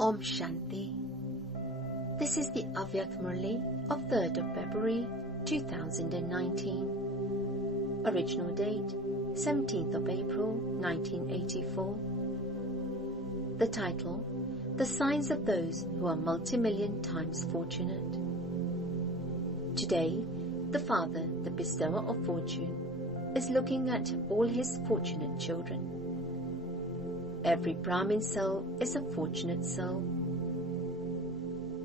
Om Shanti. This is the Avyak Murli of 3rd of February 2019. Original date 17th of April 1984. The title, The Signs of Those Who Are Multi-Million Times Fortunate. Today, the Father, the bestower of fortune, is looking at all his fortunate children. Every Brahmin soul is a fortunate soul.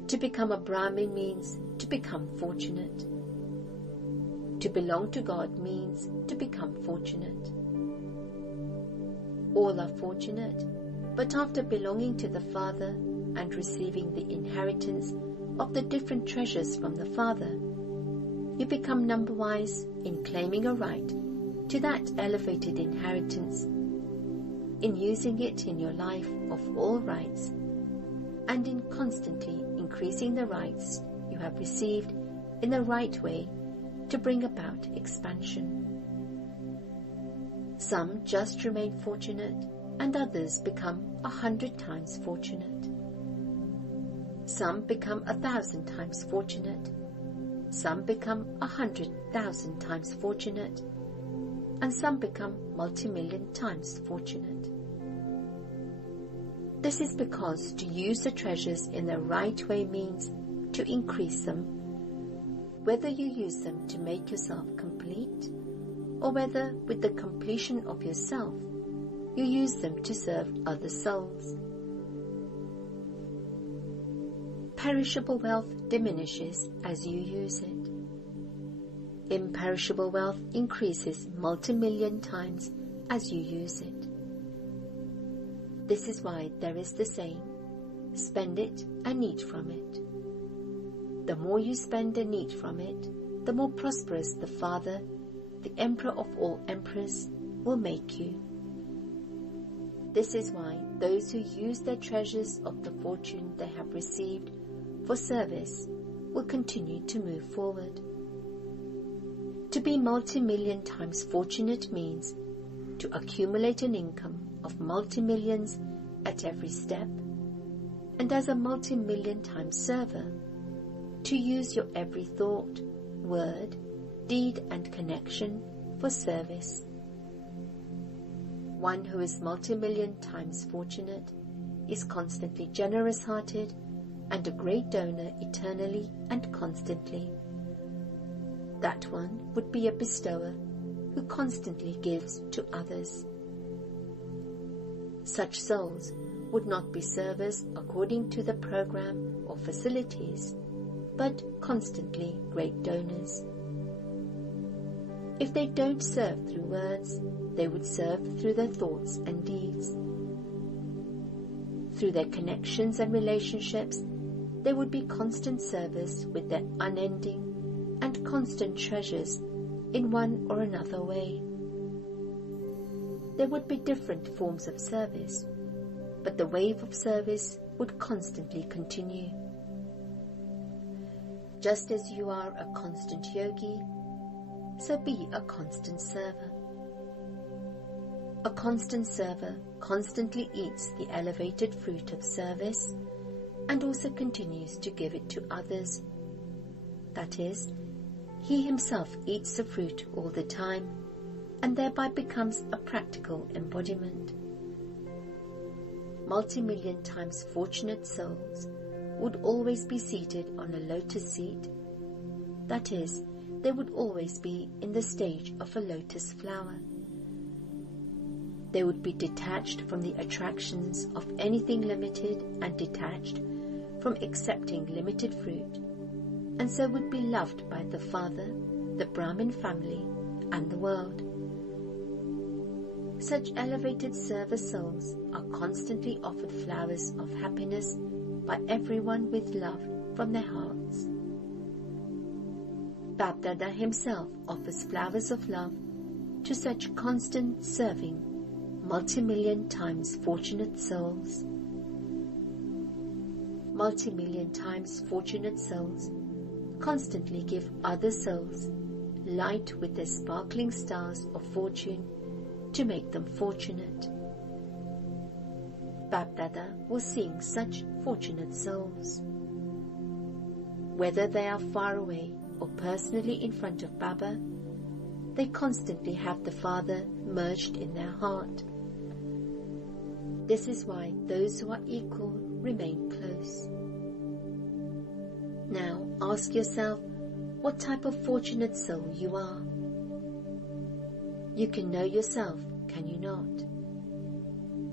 To become a Brahmin means to become fortunate. To belong to God means to become fortunate. All are fortunate, but after belonging to the Father and receiving the inheritance of the different treasures from the Father, you become number-wise in claiming a right to that elevated inheritance, in using it in your life of all rights, and in constantly increasing the rights you have received in the right way to bring about expansion. Some just remain fortunate and others become 100 times fortunate. Some become 1,000 times fortunate. Some become 100,000 times fortunate. And some become multi-million times fortunate. This is because to use the treasures in the right way means to increase them, whether you use them to make yourself complete, or whether with the completion of yourself, you use them to serve other souls. Perishable wealth diminishes as you use it. Imperishable wealth increases multi-million times as you use it. This is why there is the saying, spend it and eat from it. The more you spend and eat from it, the more prosperous the Father, the Emperor of all emperors, will make you. This is why those who use their treasures of the fortune they have received for service will continue to move forward. To be multi-million times fortunate means to accumulate an income of multi-millions at every step, and as a multi-million times server, to use your every thought, word, deed and connection for service. One who is multi-million times fortunate is constantly generous-hearted and a great donor eternally and constantly. That one would be a bestower who constantly gives to others. Such souls would not be servers according to the program or facilities, but constantly great donors. If they don't serve through words, they would serve through their thoughts and deeds. Through their connections and relationships, they would be constant servers with their unending and constant treasures in one or another way. There would be different forms of service, but the wave of service would constantly continue. Just as you are a constant yogi, so be a constant server. A constant server constantly eats the elevated fruit of service and also continues to give it to others. That is, he himself eats the fruit all the time and thereby becomes a practical embodiment. Multi-million times fortunate souls would always be seated on a lotus seat. That is, they would always be in the stage of a lotus flower. They would be detached from the attractions of anything limited and detached from accepting limited fruit, and so would be loved by the Father, the Brahmin family, and the world. Such elevated server souls are constantly offered flowers of happiness by everyone with love from their hearts. Bapdada himself offers flowers of love to such constant serving, multi-million times fortunate souls. Multi-million times fortunate souls constantly give other souls light with their sparkling stars of fortune to make them fortunate. Bapdada will sing such fortunate souls. Whether they are far away or personally in front of Baba, they constantly have the Father merged in their heart. This is why those who are equal remain close. Now ask yourself what type of fortunate soul you are. You can know yourself, can you not?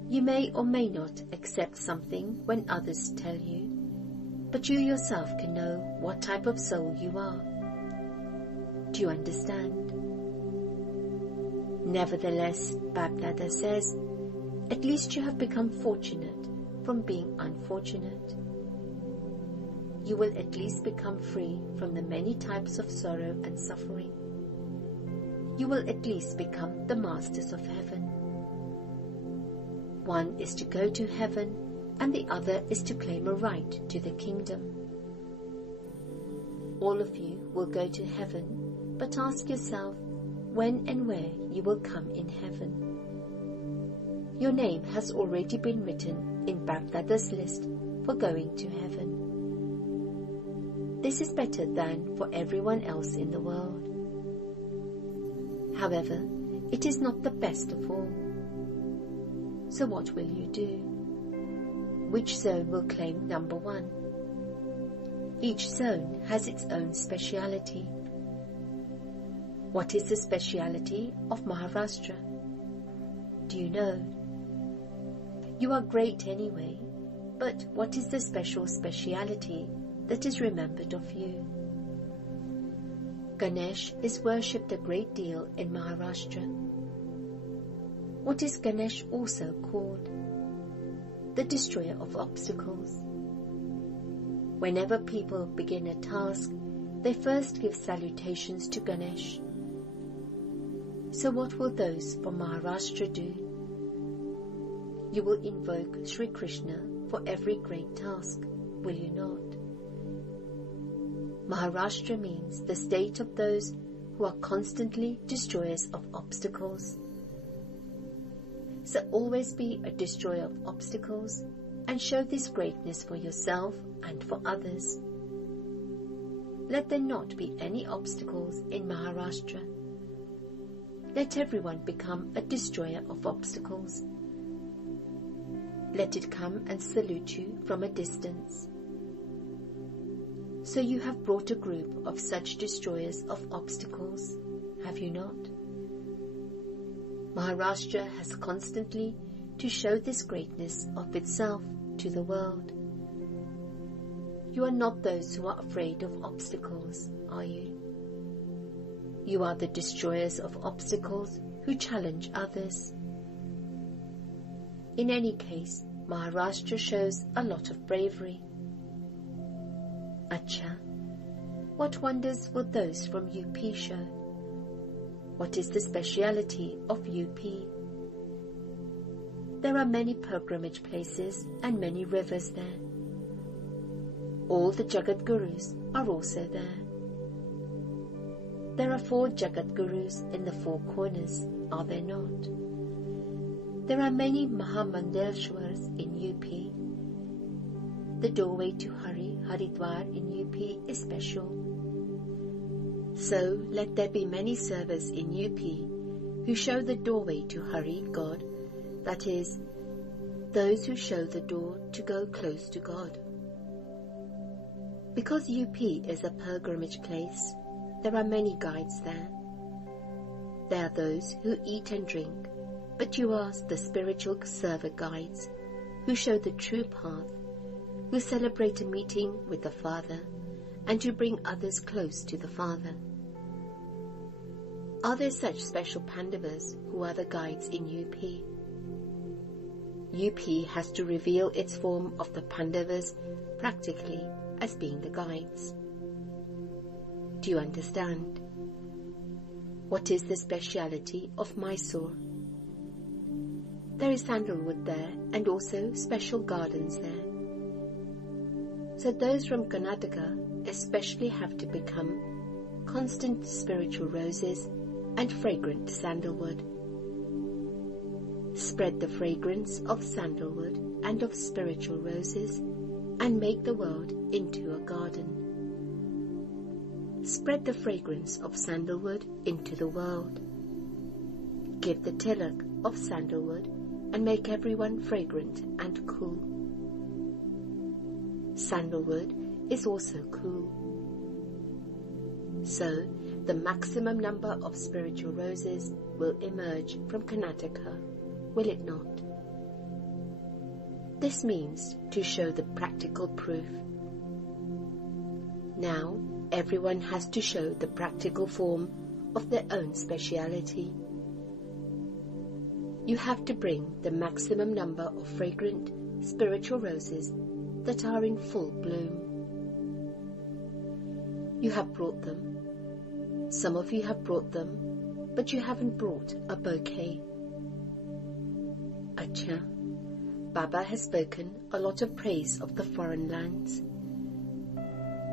You may or may not accept something when others tell you, but you yourself can know what type of soul you are. Do you understand? Nevertheless, Bapdada says, at least you have become fortunate from being unfortunate. You will at least become free from the many types of sorrow and suffering. You will at least become the masters of heaven. One is to go to heaven, and the other is to claim a right to the kingdom. All of you will go to heaven, but ask yourself when and where you will come in heaven. Your name has already been written in Bapdada's list for going to heaven. This is better than for everyone else in the world. However, it is not the best of all. So what will you do? Which zone will claim number one? Each zone has its own speciality. What is the speciality of Maharashtra? Do you know? You are great anyway, but what is the speciality that is remembered of you? Ganesh is worshipped a great deal in Maharashtra. What is Ganesh also called? The destroyer of obstacles. Whenever people begin a task, they first give salutations to Ganesh. So what will those from Maharashtra do? You will invoke Sri Krishna for every great task, will you not? Maharashtra means the state of those who are constantly destroyers of obstacles. So always be a destroyer of obstacles and show this greatness for yourself and for others. Let there not be any obstacles in Maharashtra. Let everyone become a destroyer of obstacles. Let it come and salute you from a distance. So you have brought a group of such destroyers of obstacles, have you not? Maharashtra has constantly to show this greatness of itself to the world. You are not those who are afraid of obstacles, are you? You are the destroyers of obstacles who challenge others. In any case, Maharashtra shows a lot of bravery. Acha, what wonders will those from UP show? What is the speciality of UP? There are many pilgrimage places and many rivers there. All the Jagat Gurus are also there. There are 4 Jagat Gurus in the 4 corners, are there not? There are many Mahamandireshwars in UP. The doorway to Haridwar in UP is special. So let there be many servers in UP who show the doorway to Hari, God, that is, those who show the door to go close to God. Because UP is a pilgrimage place, there are many guides there. There are those who eat and drink, but you are the spiritual server guides who show the true path, who celebrate a meeting with the Father and to bring others close to the Father. Are there such special Pandavas who are the guides in UP? UP has to reveal its form of the Pandavas practically as being the guides. Do you understand? What is the speciality of Mysore? There is sandalwood there and also special gardens there. So those from Karnataka especially have to become constant spiritual roses and fragrant sandalwood. Spread the fragrance of sandalwood and of spiritual roses, and make the world into a garden. Spread the fragrance of sandalwood into the world. Give the tilak of sandalwood and make everyone fragrant and cool. Sandalwood is also cool. So, the maximum number of spiritual roses will emerge from Karnataka, will it not? This means to show the practical proof. Now, everyone has to show the practical form of their own speciality. You have to bring the maximum number of fragrant spiritual roses that are in full bloom. You have brought them. Some of you have brought them, but you haven't brought a bouquet. Acha, Baba has spoken a lot of praise of the foreign lands.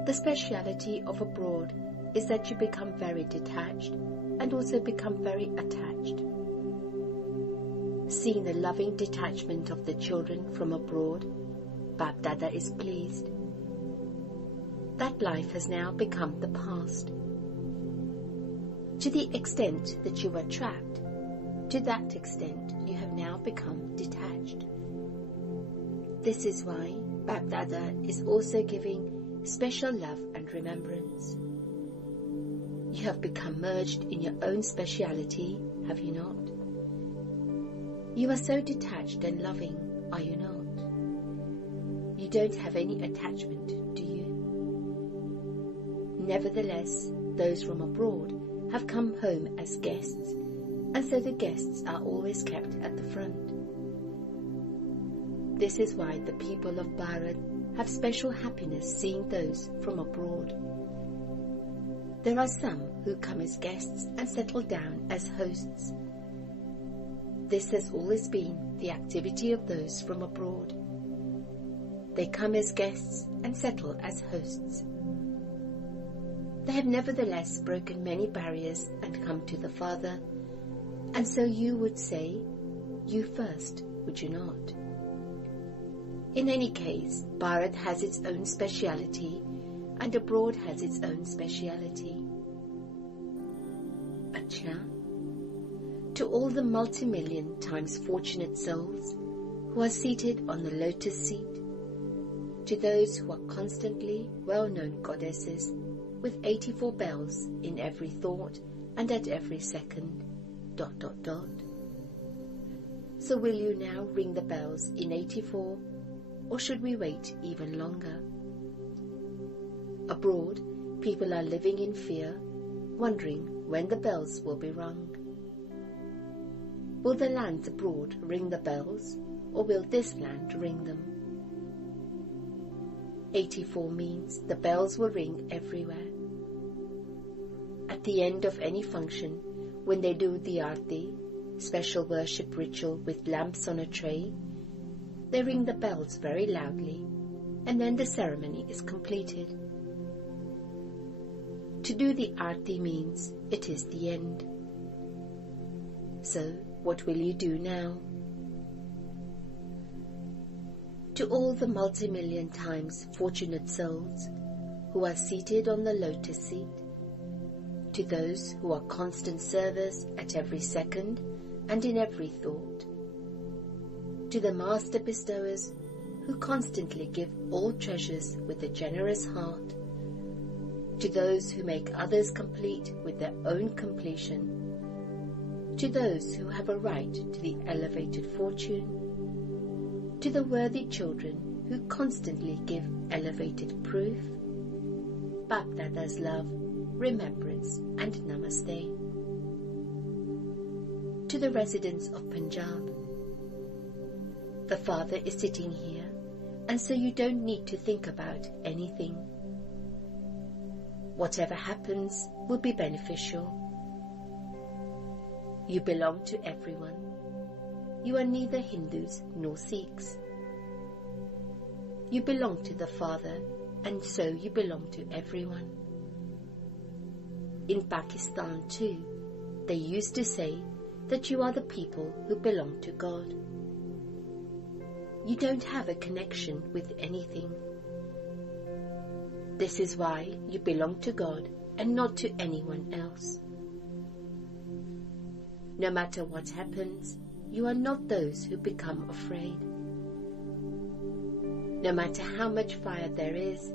The speciality of abroad is that you become very detached and also become very attached. Seeing the loving detachment of the children from abroad, Bab Dada is pleased. That life has now become the past. To the extent that you were trapped, to that extent you have now become detached. This is why Bab Dada is also giving special love and remembrance. You have become merged in your own speciality, have you not? You are so detached and loving, are you not? You don't have any attachment, do you? Nevertheless, those from abroad have come home as guests, and so the guests are always kept at the front. This is why the people of Bharat have special happiness seeing those from abroad. There are some who come as guests and settle down as hosts. This has always been the activity of those from abroad. They come as guests and settle as hosts. They have nevertheless broken many barriers and come to the Father, and so you would say, you first, would you not? In any case, Bharat has its own speciality, and abroad has its own speciality. Acha, to all the multi-million times fortunate souls who are seated on the lotus seat, to those who are constantly well-known goddesses with 84 bells in every thought and at every second, ... So will you now ring the bells in 84, or should we wait even longer? Abroad, people are living in fear, wondering when the bells will be rung. Will the lands abroad ring the bells, or will this land ring them? 84 means the bells will ring everywhere. At the end of any function, when they do the Aarti, special worship ritual with lamps on a tray, they ring the bells very loudly, and then the ceremony is completed. To do the Aarti means it is the end. So, what will you do now? To all the multi-million times fortunate souls who are seated on the lotus seat, to those who are constant servers at every second and in every thought, to the master bestowers who constantly give all treasures with a generous heart, to those who make others complete with their own completion, to those who have a right to the elevated fortune, to the worthy children who constantly give elevated proof, Bap Dada's love, remembrance and namaste. To the residents of Punjab, the Father is sitting here, and so you don't need to think about anything. Whatever happens will be beneficial. You belong to everyone. You are neither Hindus nor Sikhs. You belong to the Father, and so you belong to everyone. In Pakistan too, they used to say that you are the people who belong to God. you don't have a connection with anything. This is why you belong to God and not to anyone else. No matter what happens, you are not those who become afraid. No matter how much fire there is,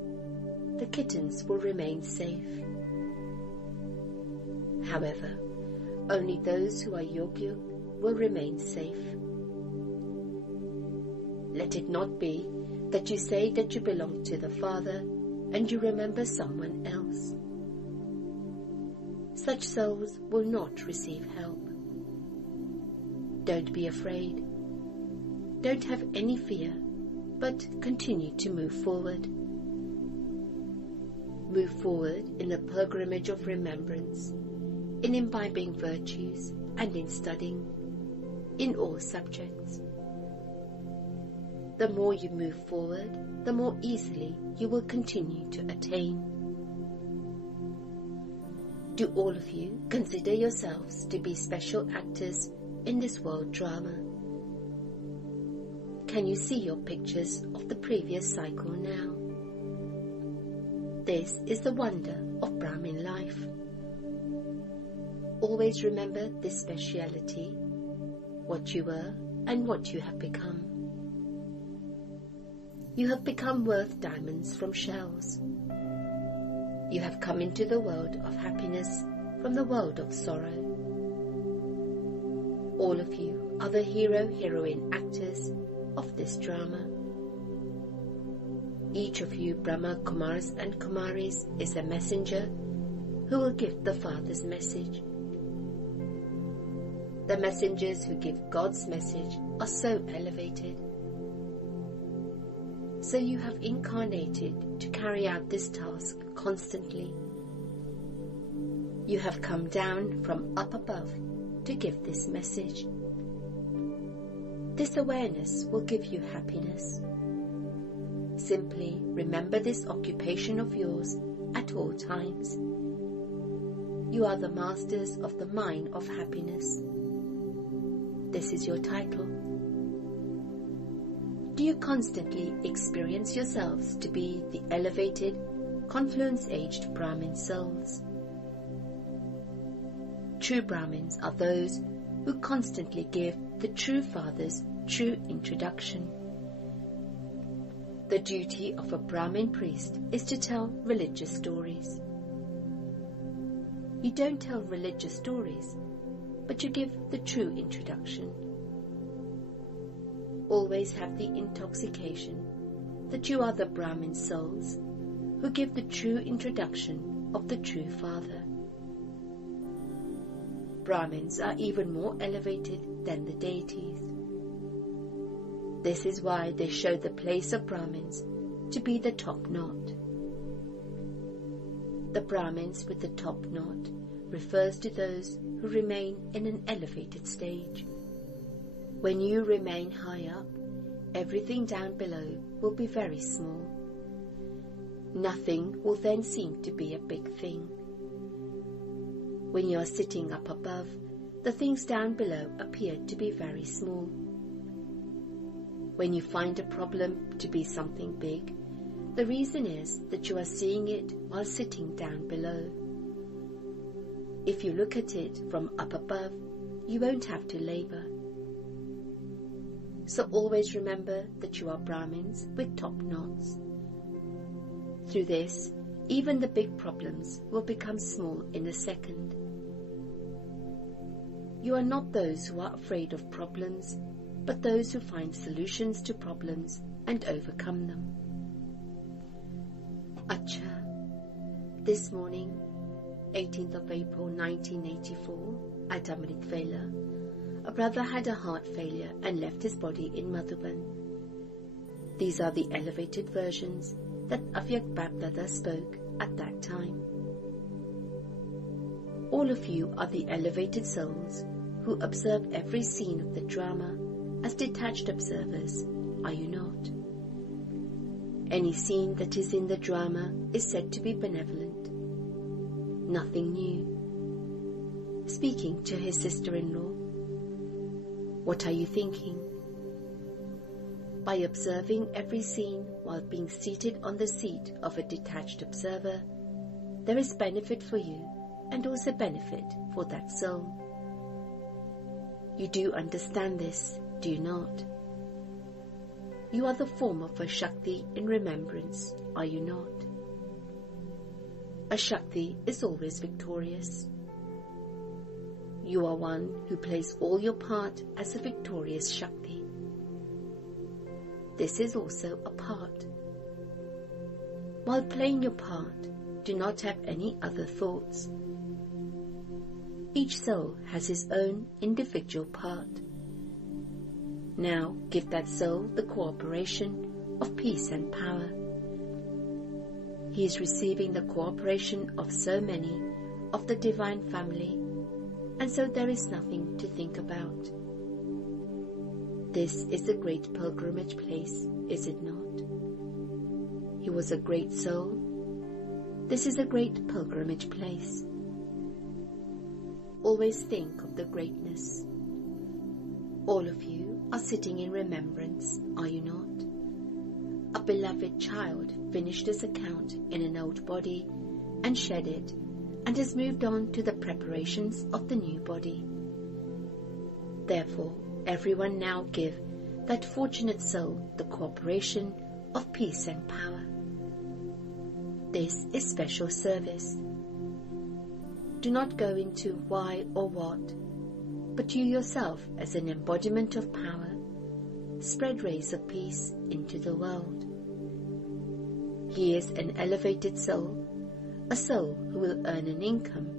the kittens will remain safe. However, only those who are Yogyu will remain safe. Let it not be that you say that you belong to the Father and you remember someone else. Such souls will not receive help. Don't be afraid. Don't have any fear, but continue to move forward. Move forward in the pilgrimage of remembrance, in imbibing virtues and in studying, in all subjects. The more you move forward, the more easily you will continue to attain. Do all of you consider yourselves to be special actors in this world drama? Can you see your pictures of the previous cycle now? This is the wonder of Brahmin life. Always remember this speciality, what you were and what you have become. You have become worth diamonds from shells. You have come into the world of happiness from the world of sorrow. All of you are the hero-heroine actors of this drama. Each of you Brahma Kumars and Kumaris is a messenger who will give the Father's message. The messengers who give God's message are so elevated. So you have incarnated to carry out this task constantly. You have come down from up above to give this message. This awareness will give you happiness. Simply remember this occupation of yours at all times. You are the masters of the mine of happiness. This is your title. Do you constantly experience yourselves to be the elevated, confluence-aged Brahmin souls? True Brahmins are those who constantly give the true Father's true introduction. The duty of a Brahmin priest is to tell religious stories. You don't tell religious stories, but you give the true introduction. Always have the intoxication that you are the Brahmin souls who give the true introduction of the true Father. Brahmins are even more elevated than the deities. This is why they show the place of Brahmins to be the top knot. The Brahmins with the top knot refers to those who remain in an elevated stage. When you remain high up, everything down below will be very small. Nothing will then seem to be a big thing. When you are sitting up above, the things down below appear to be very small. When you find a problem to be something big, the reason is that you are seeing it while sitting down below. If you look at it from up above, you won't have to labor. So always remember that you are Brahmins with top knots. Through this, even the big problems will become small in a second. You are not those who are afraid of problems, but those who find solutions to problems and overcome them. Acha, this morning, 18th of April 1984, at Amrit Vela, a brother had a heart failure and left his body in Madhuban. These are the elevated versions that Avyak Bapdada spoke at that time. All of you are the elevated souls who observe every scene of the drama as detached observers, are you not? Any scene that is in the drama is said to be benevolent. Nothing new. Speaking to his sister-in-law, what are you thinking? By observing every scene while being seated on the seat of a detached observer, there is benefit for you and also benefit for that soul. You do understand this, do you not? You are the form of a Shakti in remembrance, are you not? A Shakti is always victorious. You are one who plays all your part as a victorious Shakti. This is also a part. While playing your part, do not have any other thoughts. Each soul has his own individual part. Now give that soul the cooperation of peace and power. He is receiving the cooperation of so many of the divine family, and so there is nothing to think about. This is a great pilgrimage place, is it not? He was a great soul. This is a great pilgrimage place. Always think of the greatness. All of you are sitting in remembrance, are you not? A beloved child finished his account in an old body and shed it, and has moved on to the preparations of the new body. Therefore, everyone now give that fortunate soul the cooperation of peace and power. This is special service. Do not go into why or what, but you yourself as an embodiment of power, spread rays of peace into the world. He is an elevated soul, a soul who will earn an income,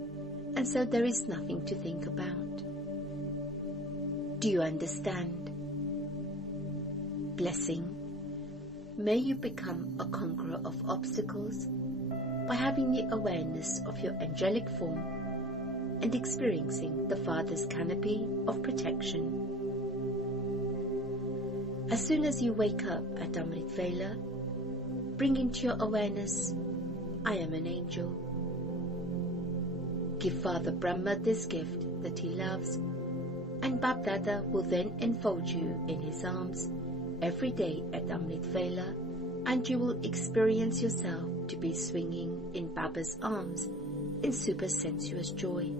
and so there is nothing to think about. Do you understand? Blessing. May you become a conqueror of obstacles by having the awareness of your angelic form and experiencing the Father's canopy of protection. As soon as you wake up at Amrit Vela, bring into your awareness, I am an angel. Give Father Brahma this gift that he loves, and Bab-Dada will then enfold you in his arms every day at Amrit Vela, and you will experience yourself to be swinging in Baba's arms in super sensuous joy.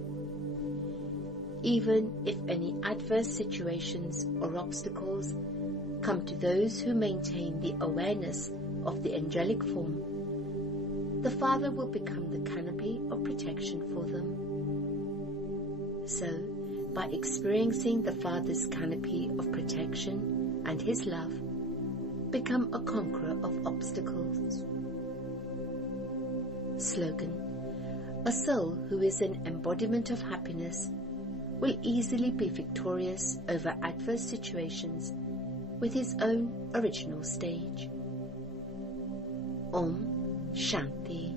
Even if any adverse situations or obstacles come to those who maintain the awareness of the angelic form, the Father will become the canopy of protection for them. So, by experiencing the Father's canopy of protection and his love, become a conqueror of obstacles. Slogan: a soul who is an embodiment of happiness will easily be victorious over adverse situations with his own original stage. Om Shanti.